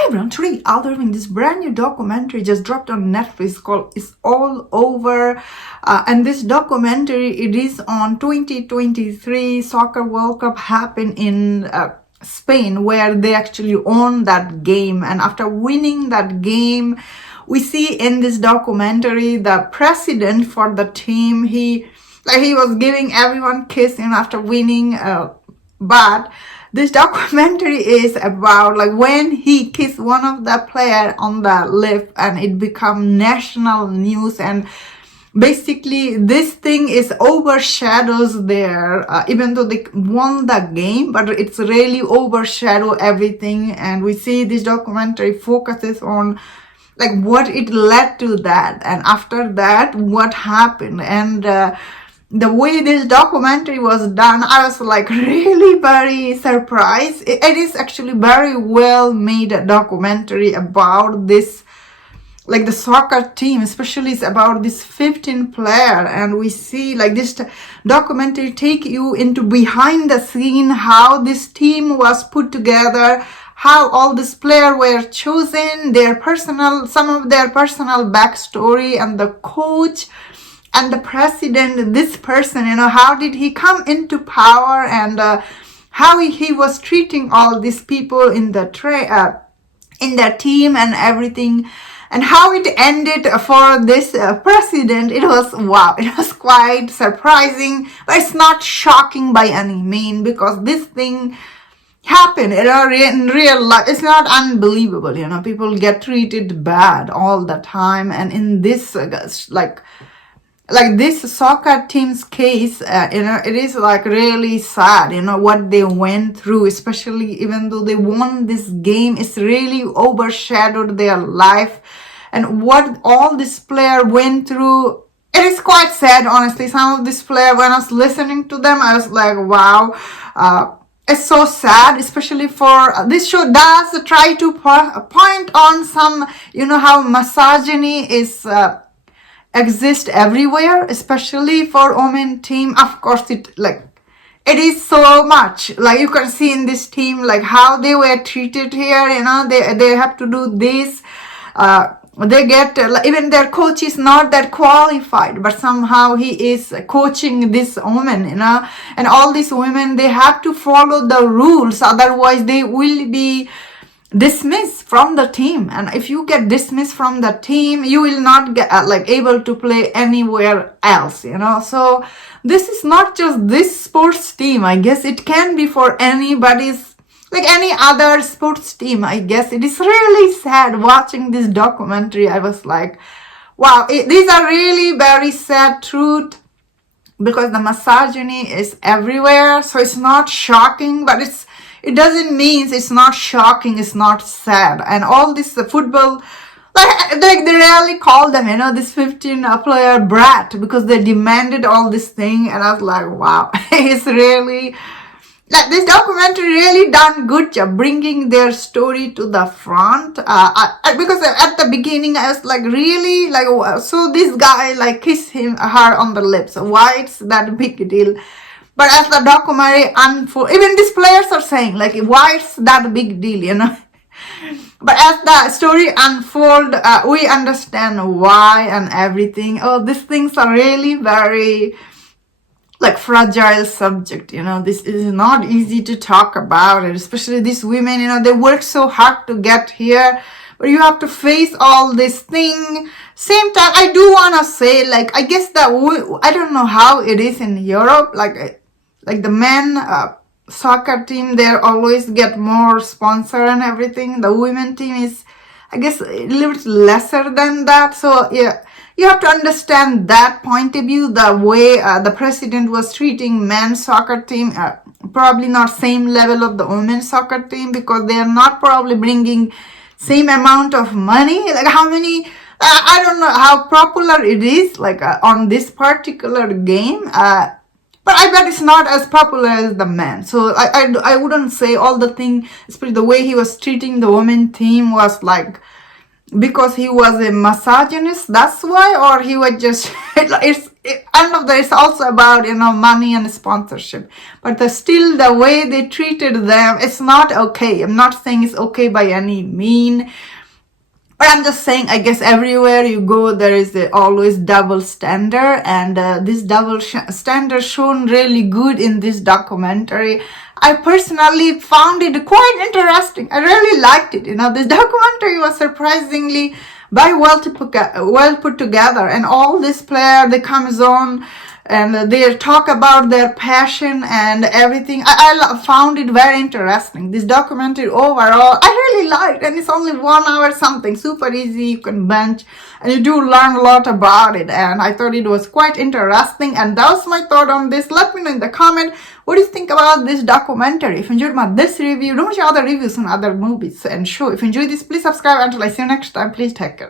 Hi everyone, today I'll be reviewing this brand new documentary just dropped on Netflix called It's All Over. And this documentary, it is on 2023 Soccer World Cup happened in Spain, where they actually won that game. And after winning that game, we see in this documentary the president for the team, he was giving everyone kiss after winning, but this documentary is about when he kissed one of the player on the lip and it become national news. And basically this thing is overshadows there, even though they won the game, but it's really overshadow everything. And we see this documentary focuses on what it led to that, and after that what happened. And the way this documentary was done, I was really very surprised. It is actually very well made documentary about this, the soccer team, especially it's about this 15 player. And we see this documentary take you into behind the scene, how this team was put together, how all these players were chosen, some of their personal backstory, and the coach and the president, this person, how did he come into power, and how he was treating all these people in the team and everything, and how it ended for this president. It was wow, it was quite surprising, but it's not shocking by any means, because this thing happened in real life. It's not unbelievable, people get treated bad all the time. And in this this soccer team's case, it is really sad, what they went through, especially even though they won this game, it's really overshadowed their life and what all this player went through. It is quite sad, honestly. Some of this player, when I was listening to them, I was like, wow, it's so sad, especially for this show does try to point on some, how misogyny is exist everywhere, especially for women team. Of course, it is so much, you can see in this team, how they were treated here, they have to do this, they get even their coach is not that qualified, but somehow he is coaching this woman, and all these women, they have to follow the rules, otherwise they will be dismissed from the team. And if you get dismissed from the team, you will not get able to play anywhere else, so this is not just this sports team. I guess it can be for anybody's, any other sports team. I guess it is really sad watching this documentary. I was like, wow, these are really very sad truth, because the misogyny is everywhere. So it's not shocking, but it doesn't mean it's not shocking, it's not sad. And all this football, they really call them, this 15 player brat, because they demanded all this thing. And I was like, wow, it's really, this documentary really done good job bringing their story to the front. Because at the beginning I was really so this guy kissed her on the lips, why it's that big deal? But as the documentary unfolds, even these players are saying, why it's that big deal, But as the story unfolds, we understand why and everything. Oh, these things are really very, fragile subject, This is not easy to talk about it, especially these women, they work so hard to get here. But you have to face all this thing. Same time, I do want to say, I guess that I don't know how it is in Europe, the men soccer team, they always get more sponsor and everything. The women team is, I guess, a little bit lesser than that. So yeah, you have to understand that point of view, the way the president was treating men's soccer team, probably not same level of the women's soccer team, because they are not probably bringing same amount of money. How many, I don't know how popular it is, on this particular game, but I bet it's not as popular as the men. So I wouldn't say all the thing, especially the way he was treating the women team was because he was a misogynist, that's why, or he was just, end of the it's also about, money and sponsorship, but still the way they treated them, it's not okay. I'm not saying it's okay by any mean, but I'm just saying, I guess everywhere you go, there is always double standard, and this double standard shown really good in this documentary. I personally found it quite interesting. I really liked it. This documentary was surprisingly very well put together, and all this player, they comes on and they talk about their passion and everything. I found it very interesting. This documentary overall, I really liked, and it's only 1 hour something, super easy, you can binge, and you do learn a lot about it, and I thought it was quite interesting, and that was my thought on this. Let me know in the comment, what do you think about this documentary? If you enjoyed this review, don't watch other reviews on other movies and show. If you enjoyed this, please subscribe. Until I see you next time, please take care.